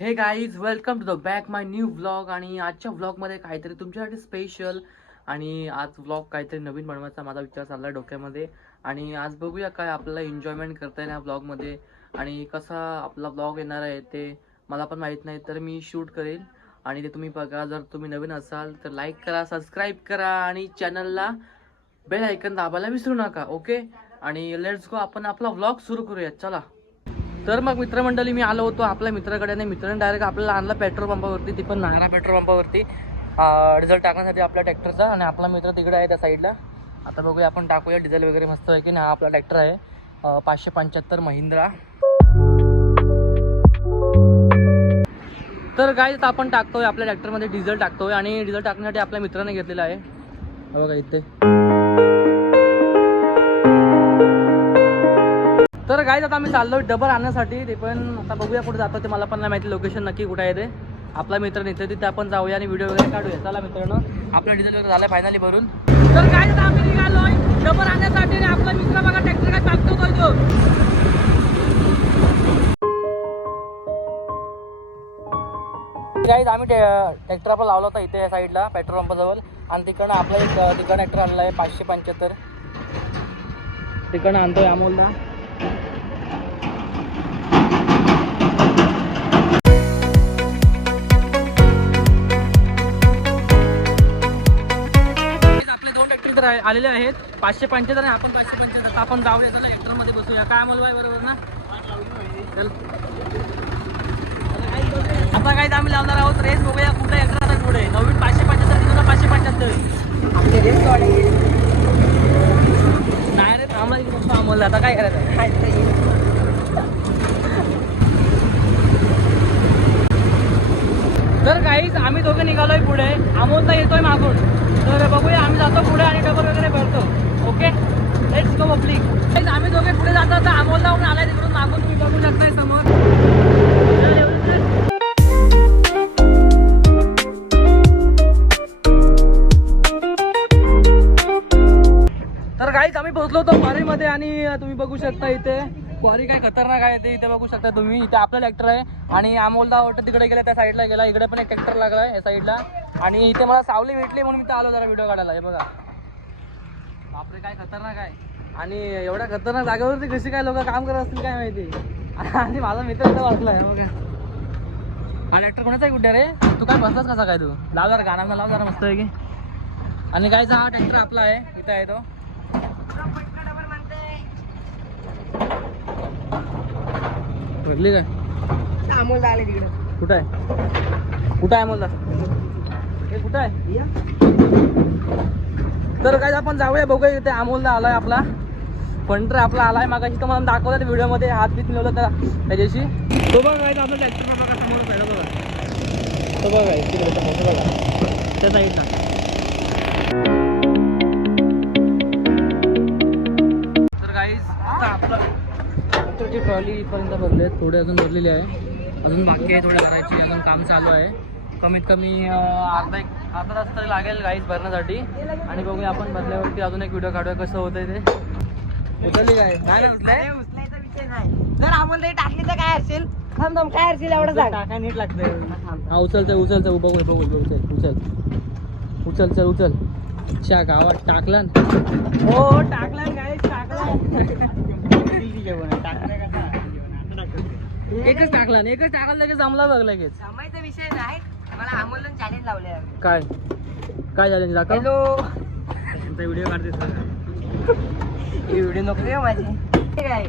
हे guys welcome to the back my new vlog. आणि आजच्या व्लॉगमध्ये काहीतरी तुमच्यासाठी स्पेशल आणि आज व्लॉग काहीतरी नवीन बनवायचा माझा विचार चालला आहे डोक्यामध्ये. आणि आज बघूया काय आपल्याला एन्जॉयमेंट करता येईल या व्लॉगमध्ये आणि कसा आपला व्लॉग येणार आहे ते मला पण माहीत नाही, तर मी शूट करेल आणि ते तुम्ही बघा. जर तुम्ही नवीन असाल तर लाईक करा, सबस्क्राईब करा आणि चॅनलला बेल आयकन दाबायला विसरू नका. ओके, आणि लेट्स गो, आपण आपला व्लॉग सुरू करूया. चला. तर मग मित्रमंडळी मी आलो होतो आपल्या मित्राकडे आणि मित्राने डायरेक्ट आपल्याला आणला पेट्रोल पंपावरती, ती पण नागरा पेट्रोल पंपावरती डिझेल टाकण्यासाठी आपल्या ट्रॅक्टरचा. आणि आपला मित्र तिकडे आहे त्या साईडला. आता बघूया आपण टाकूया डिझेल वगैरे मस्त आहे की नाही. हा आपला ट्रॅक्टर आहे 575 महिंद्रा. तर गाईज आपण टाकतोय आपल्या ट्रॅक्टरमध्ये डिझेल टाकतोय आणि डिझेल टाकण्यासाठी आपल्या मित्राने घेतलेला आहे. बघा इथे. तर गाईज आता आम्ही चाललो डबल आणण्यासाठी, ते पण आता बघूया कुठे जातो ते मला पण नाही माहिती, लोकेशन नक्की कुठे आहे ते. आपला मित्र नेते तिथे आपण जाऊया आणि व्हिडिओ वगैरे काढूया. चला मित्रांनो, आपला डिझेल वगैरे झालं फायनली भरून. तर गाईज आता आम्ही निघालोय डबल आणण्यासाठी आणि आपला मित्र बघा ट्रॅक्टर काय टाकतो तो. गाईज आम्ही ट्रॅक्टर आपण लावला होता इथे या साईडला पेट्रोल पंपाजवळ आणि तिकडनं आपला एक तिकडं ट्रॅक्टर आणला आहे 575. तिकडनं आणतोय अमोलला. आपले दोन ट्रॅक्टर आलेले आहेत 575 आणि आपण 575. आपण जाऊया चला ट्रॅक्टरमध्ये बसूया. काय अमोल बाई बरोबर ना. चल आता काय आम्ही लावणार आहोत रेस. बघूया कुठे ट्रॅक्टर आता पुढे. नवीन 575 तिथून 575 आपले रेस नाही रे. आम्हाला इकडे अमोल आता काय करायचं. तर काहीच आम्ही दोघे निघालोय पुढे, अमोलता येतोय मागून. तर बघूया आम्ही जातो पुढे आणि डबल वगैरे भरतो. Okay, let's go public. आम्ही दोघे पुढे जातो. आता अमोलला पण आलाय तिकडून मागून, तुम्ही बघू शकताय समोर. तर काहीच आम्ही पोहोचलो होतो क्वारीमध्ये आणि तुम्ही बघू शकता इथे क्वारी काय खतरनाक आहे ते इथे बघू शकता तुम्ही. इथे आपला ट्रॅक्टर आहे आणि अमोलदा वाटतं तिकडे गेला त्या साईडला गेला. इकडे पण एक ट्रॅक्टर लागला आहे या साईडला. आणि इथे मला सावली भेटली म्हणून मी तर आलो जरा व्हिडिओ काढायला. हे बघा बापरे काय खतरनाक आहे. आणि एवढ्या खतरनाक जागेवरती कशी काय लोक काम करत असतील काय माहिती. आणि माझा मित्र इथं वाचला आहे बघा. हा ट्रॅक्टर कोणाचा आहे कुठे रे. तू काय बसलास कसा काय. तू लाव जरा गाणं लाव जरा मस्त आहे की. आणि काय हा ट्रॅक्टर आपला आहे इथं आहे तो. भरली काय अमोल आले तिकडे. कुठं आहे कुठं आहे अमोलदा हे कुठं आहे. तर काय आपण जाऊया बघूया. इथे अमोलदा आलाय आपला पंटर आपला आलाय. मागाशी तुम्हाला दाखवलं त्या व्हिडिओमध्ये हात बीत मिळवलं त्याच्याशी. तो बघा काय आपला ट्रॅक्टर बघा समोर पहिला बघा. तो बघा तिकडे समोर बघा त्या साईडला. तर गाईज आता आपलं ट्रॅक्टरची ट्रॉली इथपर्यंत भरली आहे. थोडे अजून भरलेली आहे, अजून बाकी आहे थोडे भरायची. अजून काम चालू आहे. कमीत कमी अर्धा तास तरी लागेल गाईज भरण्यासाठी. आणि बघूया आपण भरल्यावरती अजून एक व्हिडिओ काढूया कसं होतंय ते. उचलली काय नाही उचलायचा विषय नाही. जर आम्हाला टाकली तर काय असेल. थांब काय असेल एवढं टाकाय नीट लागतं. हा उचलतंय उचल बघू उचल चल उचल. च्या गावात टाकला हो टाकला गाईज टाकला. एकच टाकला लगेच जमला बघ लगेच. जमायचा विषय नाही. मला अमोलला चॅलेंज लावले. काय काय चॅलेंज दाखव. हॅलो व्हिडिओ काढतेस ही व्हिडिओ नको रे माझी. ठीक आहे.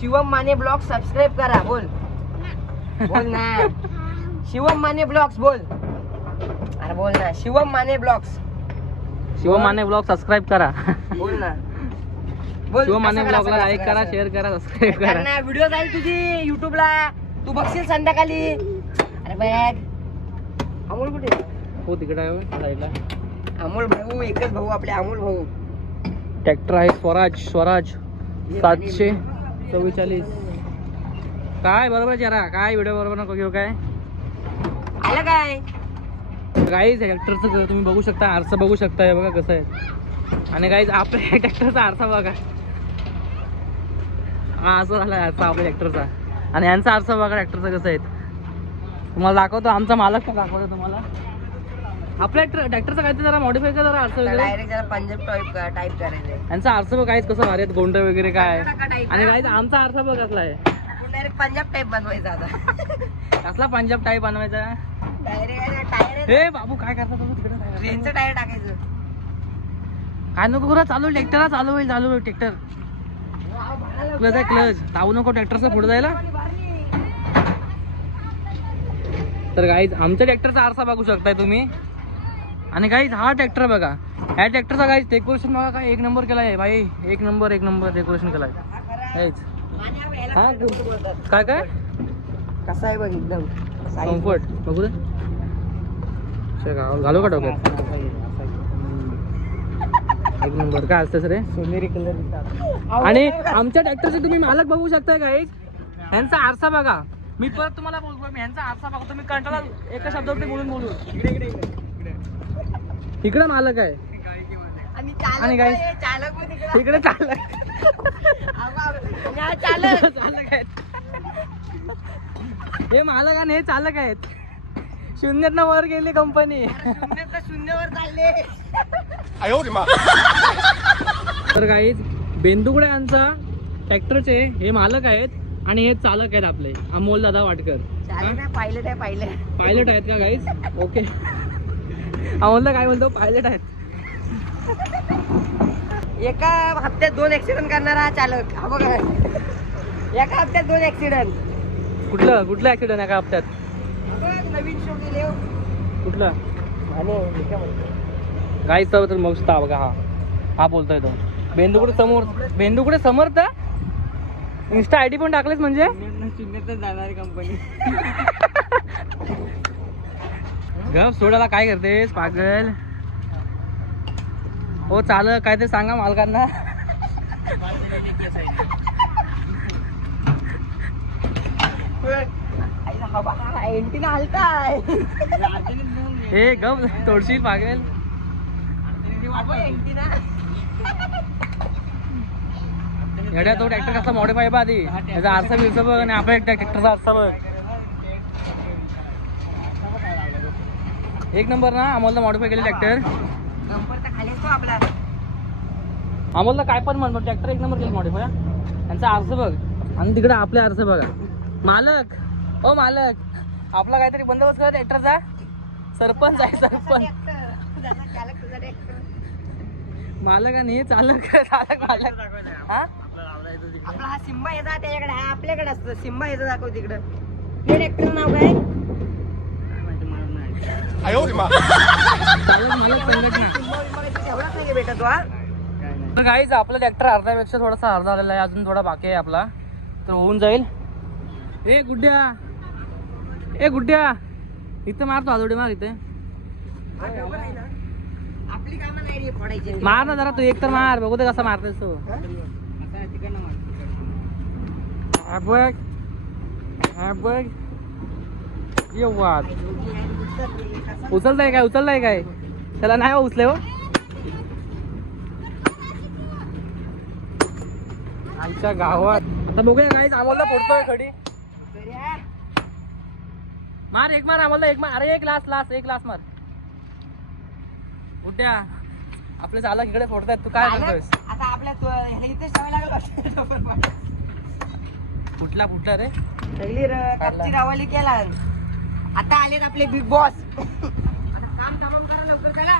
शिवम माने ब्लॉग सबस्क्राईब करा. बोल ना शिवम माने ब्लॉग्स बोल. अरे बोल ना शिवम माने ब्लॉग्स सबस्क्राईब करा. बोल ना शिवम माने ब्लॉगला लाईक करा, शेअर करा, सबस्क्राईब करा. व्हिडिओ जाईल तुझी युट्यूबला. तू बघशील संध्याकाळी. अरे बॅग अमोल कुठे हो तिकडे आहे साईडला. अमोल भाऊ एकच भाऊ आपले अमोल भाऊ. ट्रॅक्टर आहे स्वराज 744. काय बरोबर जरा काय व्हिडिओ बरोबर नको घेऊ काय आलं काय. गाईज ट्रॅक्टरचं तुम्ही बघू शकता, आरसा बघू शकता. हे बघा कसं आहे. आणि गाईज आपल्या ट्रॅक्टरचा आरसा बघा. हा असं झाला आरसा आपल्या ट्रॅक्टरचा. आणि यांचा आरसा बघा ट्रॅक्टरचा कसं आहे. तुम्हाला दाखवतो आमचा मालक पण दाखवतो तुम्हाला. आपल्या ट्रॅक्टरचं काय ते जरा मॉडिफाय का जरा आरसा वगैरे डायरेक्ट जरा पंजाब टाईप करायचं. यांचा आरसा बघ काहीच कसं भारी आहेत, गोंड वगैरे काय. आणि काही आमचा आरसा बघ कसला आहे, डायरेक्ट पंजाब टाईप बनवायचा आता. कसला पंजाब टाईप बनवायचा. डायरेक्ट टायर हे बाबू काय करता तुम्ही तिकडे, ट्रेनचं टायर टाकायचं. काय नको करा, चालू ट्रॅक्टर चालू होईल ट्रॅक्टर. क्लच आहे क्लच, धावू नको ट्रॅक्टरचा पुढे जायला. तर गाईज आमच्या ट्रॅक्टरचा आरसा बघू शकताय तुम्ही. आणि गाईज हा ट्रॅक्टर बघा, ह्या ट्रॅक्टरचा गाईज डेकोरेशन बघा काय एक नंबर केला आहे भाई. एक नंबर डेकोरेशन केला आहे. हा काय काय कसा आहे बघ एकदम कम्फर्ट बघू दे. घालू का डोक्यात, एक नंबर काय असतं रे सोनेरी कलर. आणि आमच्या ट्रॅक्टरचे तुम्ही मालक बघू शकता गाईज. ह्यांचा आरसा बघा, मी परत तुम्हाला बोलतो, मी ह्यांचा आरसा बघा, तुम्ही कंटाळा एका शब्दावरती बोलून इकडे मालक आहे आणि गाईज इकडे चालक आहेत. हे मालक आणि हे चालक आहेत. शून्यातनं वर गेली कंपनी. शून्यावर चालले. तर गाईज बेंदुगडे यांचा ट्रॅक्टरचे हे मालक आहेत आणि हे चालक आहेत आपले अमोल दादा वाटकर. पायलट आहेत का गाईज? ओके. अमोलला काय बोलतो, पायलट आहेत. एका हप्त्यात 2 ऍक्सिडेंट करणारा चालक हा बघा. एका हप्त्यात 2 ऍक्सिडेंट. कुठलं ऍक्सिडेंट एका हप्त्यात? नवीन शो केले. कुठलं गाईज तर मग बघा. हा बोलतोय तो बेंदुगडे समर्थ. इन्स्टा आयडी पण टाकलेच म्हणजे जाणारी कंपनी. गप सोडायला काय करतेस पागल. हो चालक काय ते सांगा मालकांना. एंटीना हलताय. हे गप तोडशील पागल. एवढ्या तो ट्रॅक्टर कसा मॉडिफाय बा आधी त्याचा आरसा बिरसा बघ आणि आपल्या ट्रॅक्टरचा आरसा बघ. एक नंबर ना. अमोलला मॉडिफाय केले ट्रॅक्टर. अमोलला काय पण म्हणतो, ट्रॅक्टर एक नंबर केलं मॉडिफाय. त्यांचा आरसा बघ आणि तिकडे आपले आरसा बघा. मालक ओ मालक, आपला काहीतरी बंदोबस्त करा ट्रॅक्टरचा. सरपंच आहे सरपंच. मालक आणि हे चालक मालक. हा आपला हा सिम्बा याचा त्याच्याकडे हा आपल्याकडे असतो. सिम्बा याचा दाखव तिकडं. हे ट्रॅक्टर नाव काय? चालक मालक संघटना. एवढाच नाही भेटत हा. तर गाईज आपला ट्रॅक्टर अर्ध्यापेक्षा थोडासा अर्धा आलेला आहे, अजून थोडा बाकी आहे आपला, तर होऊन जाईल. ए गुड्ड्या इथं मारतो आजोडे मार इथे. आपली कामं नाही रे फोडायची. मार ना जरा तू एक तर मार, बघू दे कसा मारतोस तू. बघ ये वाद उचलताय काय त्याला नाही उचले हो. आमच्या गावात आता बघूया गाईज. आम्हाला फोडतोय खडी. मार एक मार आम्हाला एक मार. अरे एक लास्ट मार. उठ्या आपले चालक इकडे फोडतायत, तू काय करतोयस? आता आपल्या इथे सवय लागल. कुठला रे सगळी कच्ची रावली केला. आता आलेत आपले बिग बॉस. आता काम तमाम करा लवकर चला.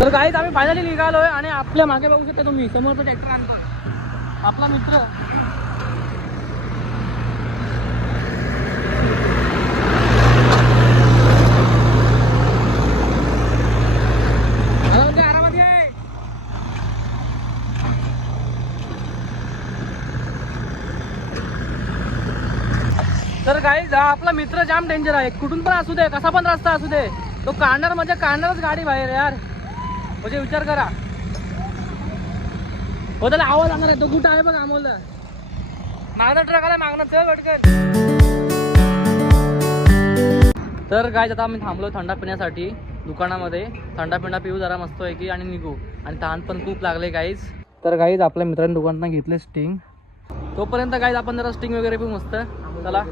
तर गाईज आम्ही फायनली निघालोय आणि आपल्या मागे बघू शकता तुम्ही समोरचा ट्रॅक्टर आणला आपला मित्र. तर गाईज हा आपला मित्र जाम डेंजर आहे. कुठून पण असू दे, कसा पण रस्ता असू दे, तो काढणार म्हणजे काढणारच गाडी बाहेर यार. म्हणजे विचार करा हो, त्याला आवाज आणणार आहे. तो कुठं आहे बघ अमोलला. मागणं ट्रक आला, मागणं चल भटकन. तर गाईज आता आम्ही थांबलो थंडा पिण्यासाठी दुकानामध्ये. थंडा पिंडा पिऊ जरा मस्त आहे की आणि निघू. आणि तहान पण खूप लागले गाईज. तर गाईज आपल्या मित्रांनी दुकानात घेतले स्टिंग तोपर्यंत काय आपण जरा स्टिंग वगैरे पिऊ मस्त. चला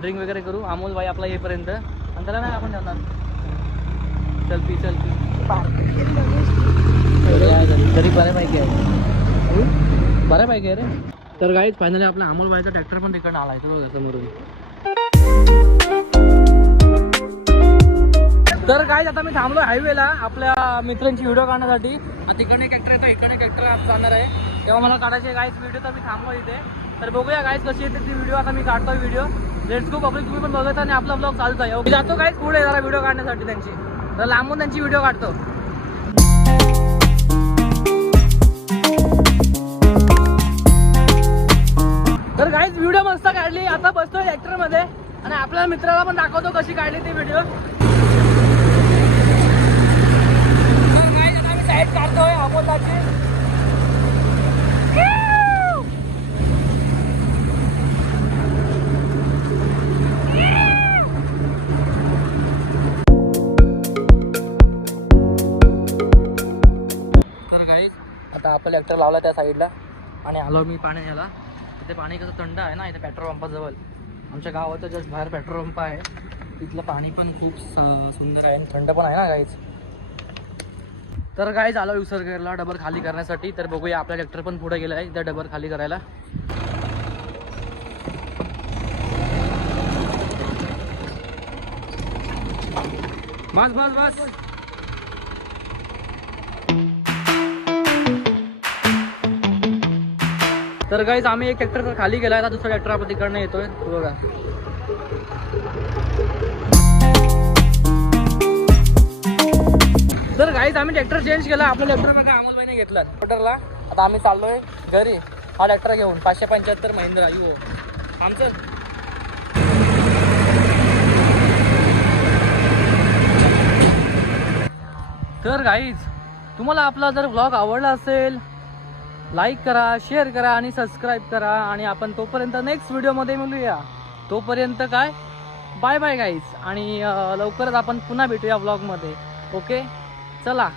ड्रिंक वगैरे करू. अमोल भाई आपला येईपर्यंत आणि त्याला नाही आपण ठेवणार. सेल्फी तरी बऱ्यापैकी आहे, बऱ्यापैकी आहे रे. तर गाईज फायनली आपला अमोल भाईचा ट्रॅक्टर पण तिकडनं आला आहे तो बघा समोरून. तर गाईज आता मी थांबलो हायवेला आपल्या मित्रांची व्हिडिओ काढण्यासाठी. तिकडे एक ट्रॅक्टर येतो, इकडे ट्रॅक्टर जाणार आहे, तेव्हा मला काढायचे गाईज व्हिडिओ. तर मी थांबलो इथे. तर बघूया गाईज कशी येते ती व्हिडिओ. आता मी काढतोय व्हिडिओ. लेट्स गो पब्लिक, तुम्ही पण बघायचा आणि आपला ब्लॉग चालू आहे. ओके जातो गाईज पुढे जरा व्हिडिओ काढण्यासाठी त्यांची. तर लांबून त्यांची व्हिडिओ काढतो. तर गाईज व्हिडिओ मस्त काढली. आता बसतोय ट्रॅक्टर मध्ये आणि आपल्या मित्राला पण दाखवतो कशी काढली ती व्हिडिओ. गाईज आता मी साईड काढतोय अमोलाची. तर गाईज आता आपला ट्रॅक्टर लावला त्या साईडला आणि आलो मी पाणी घ्यायला. तिथे पाणी कसं थंड आहे ना, इथे पेट्रोल पंपाजवळ. आमच्या गावाचं जस्ट बाहेर पेट्रोल पंप आहे. तिथलं पाणी पण खूप सुंदर आहे आणि थंड पण आहे ना गाईज. तर गाईज आलो विसर्गरला डबर खाली करण्यासाठी. तर बघूया आपला ट्रॅक्टर पण पुढे गेला आहे त्या डबर खाली करायला. बस बस बस. तर गाईज आम्ही एक ट्रॅक्टर खाली गेला, आता दुसरा ट्रॅक्टर आपण तिकडनं येतोय बघा. तर गाईज आम्ही ट्रॅक्टर चेंज केला. आपला ट्रॅक्टर बघा अमोलबाईने घेतला ट्रॅक्टरला. आता आम्ही चाललोय घरी हा ट्रॅक्टर घेऊन. 575 महिंद्रा युओ आमचं. तर गाईज तुम्हाला आपला जर व्लॉग आवडला असेल लाईक करा, शेअर करा आणि सबस्क्राईब करा. आणि आपण तोपर्यंत नेक्स्ट व्हिडिओमध्ये मिळूया. तोपर्यंत काय बाय बाय गाईज. आणि लवकरच आपण पुन्हा भेटूया व्लॉगमध्ये. ओके चला.